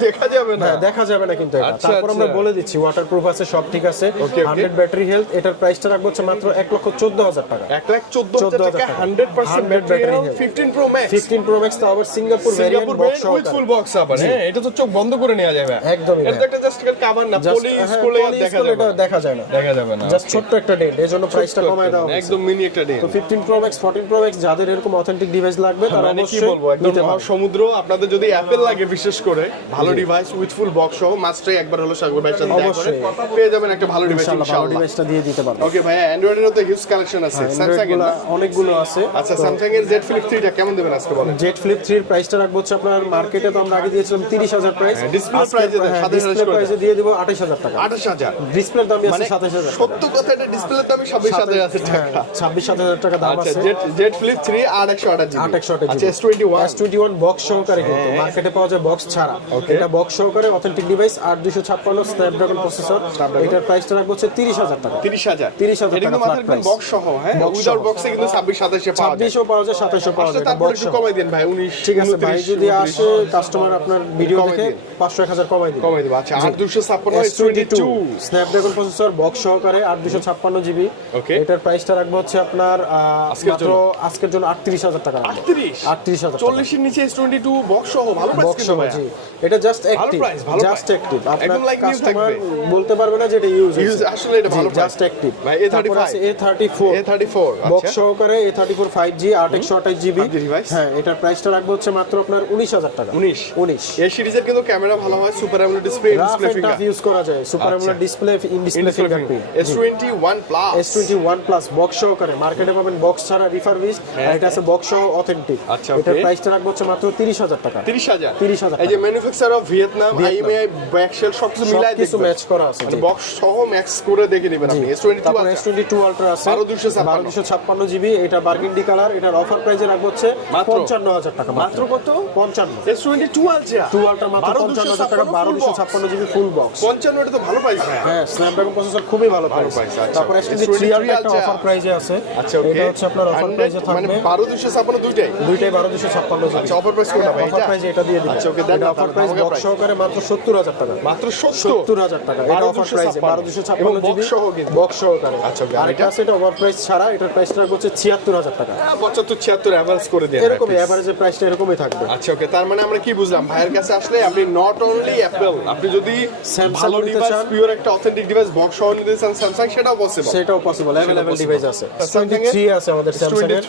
দেখা যাবে না। হ্যাঁ দেখা যাবে না কিন্তু আচ্ছা, তারপর আমরা আচ্ছা। বলে দিচ্ছি ওয়াটারপ্রুফ আছে সব ঠিক আছে। Okay. হান্ড্রেড ব্যাটারি হেলথ এটার প্রাইসটা রাখব হচ্ছে মাত্র এক লক্ষ চোদ্দ হাজার টাকা। 1 লাখ 14000 টাকা 100% 100 battery health 15 pro max fifteen pro max তো আবার Singapore Singapore box with full box আবার। হ্যাঁ এটা তো চোখ বন্ধ করে নেওয়া যাবে। একদমই এটা একটা জাস্ট কভার না পলিশ করলে আর দেখা যাবে না। দেখা যায় না। দেখা যাবে না জাস্ট ছোট্ট একটা ডেন্ট এই জন্য প্রাইসটা কমায় হয়েছে। একদম মিনি একটা ডে তো fifteen pro max fourteen pro max যাদের এরকম অথেন্টিক ডিভাইস লাগবে তারা মানে কি বলব একদম সমুদ্র আপনাদের যদি অ্যাপেল লাগে বিশেষ করে ভালো ডিভাইস উইথ ফুল বক্স সহ মাস্টারই একবার হলো সাগর ভাইয়ের সাথে দেখা করে পেয়ে যাবেন একটা ভালো ডিভাইস ইনশাআল্লাহ ভালো ডিভাইসটা দিয়ে দিতে পারবে। ওকে ভাই অ্যান্ড্রয়েডের তো হিউজ কালেকশন আছে। স্যামসাং এর? অনেকগুলো আছে। আচ্ছা স্যামসাং এর Z Flip 3 টা কেমন দেবেন আজকে বলেন? জেট ফ্লিপ থ্রির প্রাইসটা রাখব হচ্ছে আপনার মার্কেটে তো আমরা আগে দিয়েছিলাম তিরিশ হাজার প্রাইস হ্যাঁ, ডিসপ্লে করে প্রাইসে দিয়ে দিব আঠাশ হাজার টাকা। 28000 ডিসপ্লের দামই আছে মানে সাতাশ হাজার সত্য কথা এটা ডিসপ্লের দামই 27000 আছে টাকা। ছাব্বিশ সাত হাজার টাকা দাম আচ্ছা আছে। জেট ফ্লিপ 3 আর 128 জিবি আচ্ছা S21 S twenty one box সহকারে কিন্তু মার্কেটে পাওয়া যায় বক্স ছাড়া। এটা বক্স সহকারে অথেন্টিক ডিভাইস আট দুশো ছাপ্পান্ন স্ন্যাপড্রাগন প্রসেসর এটার প্রাইসটা রাখব হচ্ছে তিরিশ হাজার টাকা। 30000 30,000 এটা কিন্তু টাকা বক্স সহ হ্যাঁ? উইদাউট বক্সে কিন্তু 26 27 এ পাওয়া যায়। ছাব্বিশও পাওয়া যায় সাতাশও পাওয়া আচ্ছা যায় তারপর একটু কমাই দেন ভাই 19 ঠিক আছে ভাই যদি আসে কাস্টমার আপনার ভিডিও দেখে পাঁচশো এক হাজার কমাই দিন। কমাই দেব। আচ্ছা 8256 S22 S22 Snapdragon processor box সহকারে আট দুশো ছাপ্পান্ন জিবি Okay. এটার প্রাইসটা রাখব হচ্ছে আপনার আজকের মাত্র আজকের জন্য আটত্রিশ হাজার টাকা 38 আটত্রিশ? হাজার 40 এর নিচে S22 বক্স সহ ভালো বক্স ভাই এটা জাস্ট অ্যাক্টিভ জাস্ট অ্যাক্টিভ একদম থাকবে। বলতে পারবে না যে এটা ইউজ Use- আসলে এটা ভালো জাস্ট অ্যাক্টিভ ভাই, A35 আছে এ থার্টি ফোর A34 বক্স সহকারে A thirty four five G আট একশো আঠাশ জিবি 5G device। হ্যাঁ এটার প্রাইসটা রাখব হচ্ছে মাত্র আপনার উনিশ হাজার টাকা। 19 উনিশ। এই সিরিজের কিন্তু ক্যামেরা ভালো হয় super AMOLED display display finger use করা যায় super. AMOLED display in display fingerprint S21 plus S twenty one plus box সহকারে। মার্কেটে পাবেন বক্স ছাড়া রিফারবিশ আর এটা আছে বক্স সহ অথেন্টিক হ্যাঁ, আচ্ছা, এটার. প্রাইসটা রাখব হচ্ছে মাত্র তিরিশ হাজার টাকা। 30000 30,000 এই যে ম্যানুফ্যাকচার ভিয়েতনাম আইএমআই ব্যাকশেল সবকিছু মিলাই কিছু ম্যাচ করা আছে মানে বক্স সহ ম্যাক্স করে দেখে নেবেন আপনি। S22 তারপর আচ্ছা। এস টোয়েন্টি টু আলট্রা আছে 12,256 বারো দুশো ছাপ্পান্ন জিবি এটা বার্গেন্ডি কালার এটার অফার প্রাইসে রাখব হচ্ছে মাত্র? পঞ্চান্ন হাজার টাকা মাত্র। কত? পঞ্চান্ন। S22 আলট্রা টু আলট্রা মাত্র পঞ্চান্ন হাজার টাকা বারো দুশো ছাপ্পান্ন জিবি ফুল বক্স 55 এটা তো ভালো প্রাইস হ্যাঁ স্ন্যাপড্রাগন প্রসেসর খুবই ভালো প্রাইস। তারপর এসটি S23 আলট্রা। অফার প্রাইসে আছে। আচ্ছা ওকে এটা হচ্ছে আপনার অফার প্রাইসে মানে থাকবে 12256 দুইটাই? দুইটাই বারো দুশো ছাপ্পান্ন জিবি আচ্ছা অফার প্রাইস কোনটা ভাই অফার এটা? এটা দিয়ে দিবেন। আচ্ছা okay then offer price box সহকারে মাত্র সত্তর হাজার টাকা। মাত্র সত্তর? হাজার টাকা। এটা অফার প্রাইসে বারো দুশো ছাপ্পান্ন জিবি বক্স সহকারে। আচ্ছা, আর এটা আছে এটা ওভার প্রাইস ছাড়া এটার প্রাইসটা হচ্ছে ছিয়াত্তর হাজার টাকা। 75 76 অ্যাভারেজ করে দেন এরকমই এভারেজের প্রাইসটা এরকমই থাকবে। আচ্ছা ওকে তার মানে আমরা কি বুঝলাম? ভাইয়ের কাছে আসলে আপনি নট অনলি অ্যাপল আপনি যদি ভালো ডিভাইস। পিওর একটা অথেন্টিক ডিভাইস বক্স সহ নিতে চান স্যামসাং সেটাও পসিবল সেটাও পসিবল অ্যাভেলেবল ডিভাইস আছে। Samsung এর আছে আমাদের স্যামসাং এর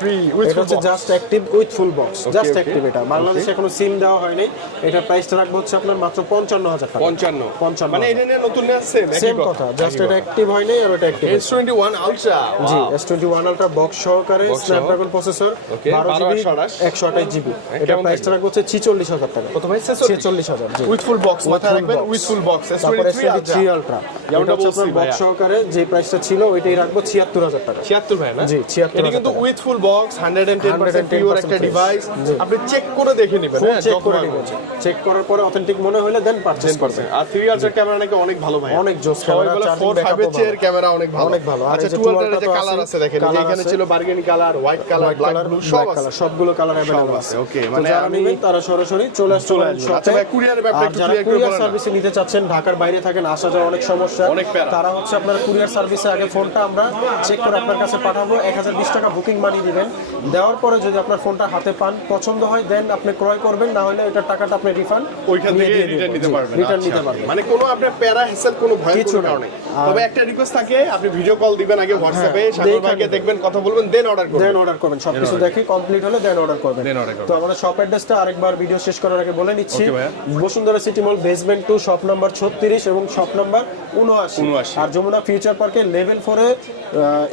এটা হচ্ছে just active with full box just active এটা। বাংলাদেশে এখনও সিম দেওয়া হয়নি। এটা প্রাইসটা রাখব হচ্ছে আপনার মাত্র 55000 টাকা। 55 55 মানে এটা নিয়ে নতুন সেম সেম কথা। জাস্ট এটা অ্যাক্টিভ হয়নি আর এটা অ্যাক্টিভ S21 Ultra জি S21 আলট্রা বক্স সহকারে। স্ন্যাপড্রাগন প্রসেসর 12 জিবি 12 128 জিবি এটা কেমন প্রাইসটা রাখব হচ্ছে 46000 টাকা। কত ভাই 46000 জি। উইথ ফুল বক্স মাথায় রাখবেন with full box S23 S23 Ultra Ultra যেমনটা বলছি আপনার বক্স সহকারে যে প্রাইসটা ছিল ওইটাই রাখব 76000 টাকা। 76 ভাই না? জি, 76 এটা কিন্তু। উইথ ফুল বক্স 110% পিওর একটা ডিভাইস আপনি চেক করে দেখে নেবেন ফুল হ্যাঁ চেক করে। নিবেন। চেক করার পরে অথেন্টিক মনে হলে দেন পারচেজ করবেন আর 3 আলট্রা ক্যামেরা নাকি অনেক ভালো ভাই অনেক জোস সবাই ক্যামেরা, বলে charging 4 backup 5 এর ও চেয়ে ভালো। ক্যামেরা অনেক ভালো অনেক ভালো। আর আচ্ছা এই যে 12 এর 12 যে তো কালার আছে, আছে দেখেন colour এখানে আছে। ছিল burgundy colour white colour black colour blue black সব কালার আছে সবগুলো কালার अवेलेबल আছে, আছে okay, তো মানে যারা আমি- নেবেন তারা সরাসরি চলে আসতে চলে পারেন আসবেন। শপে। আচ্ছা ভাই, courier-এর ব্যাপারটা আর একটু যারা clear করে কুরিয়ার বলেন না। সার্ভিসে নিতে চাচ্ছেন ঢাকার বাইরে থাকেন আসা যাওয়া অনেক সমস্যা অনেক প্যারা। তারা হচ্ছে আপনার কুরিয়ার সার্ভিসে আগে ফোনটা আমরা চেক করে আপনার কাছে পাঠাবো এক হাজার বিশ টাকা বুকিং মানি দিবেন দেওয়ার পরে যদি আপনার ফোনটা হাতে পান পছন্দ হয় দেন আপনি ক্রয় করবেন না হলে ওইটার টাকাটা আপনি রিফান্ড ওইখান থেকে রিটার্ন নিতে পারবেন। রিটার্ন আচ্ছা। নিতে পারবেন। মানে কোনো আপনার প্যারা হেসেল কোনো ভয় কিছু কারণে? তবে একটা রিকোয়েস্ট থাকে আপনি ভিডিও কল দিবেন আগে হোয়াটসঅ্যাপে হ্যাঁ, সাগর ভাইকে দেখবেন কথা বলবেন দেন অর্ডার দেন অর্ডার করবেন সবকিছু দেখে কমপ্লিট হলে দেন অর্ডার করবেন। Then order করবেন। তো আমাদের শপ অ্যাড্রেসটা আরেকবার ভিডিও শেষ করার আগে বলে নিচ্ছি। Bashundhara city mall basement two shop number ছত্রিশ এবং শপ নাম্বার 79 আর যমুনা ফিউচার পার্কের লেভেল ফোরে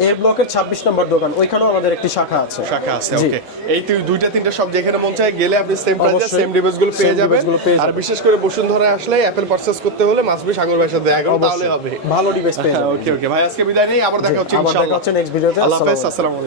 এ ব্লকের ছাব্বিশ নম্বর দোকান ওইখানেও আমাদের একটি শাখা আছে। শাখা আছে ওকে এই দুইটা তিনটা সব যেখানে মন চায় গেলে আপনি সেম প্রাইসে সেম ডিভাইসগুলো পেয়ে যাবেন। আর বিশেষ করে বসুন্ধরা আসলে অ্যাপল পারচেজ করতে হলে মাসবি সাগর ভাইয়ের সাথে দেখা তাহলে হবে। ভালো ডিভাইস পেয়ে যাবেন ওকে ওকে ভাই আজকে বিদায় নেই আবার দেখা হচ্ছে আবার দেখা হচ্ছে নেক্সট ভিডিওতে আল্লাহ হাফেজ আসসালামু আলাইকুম।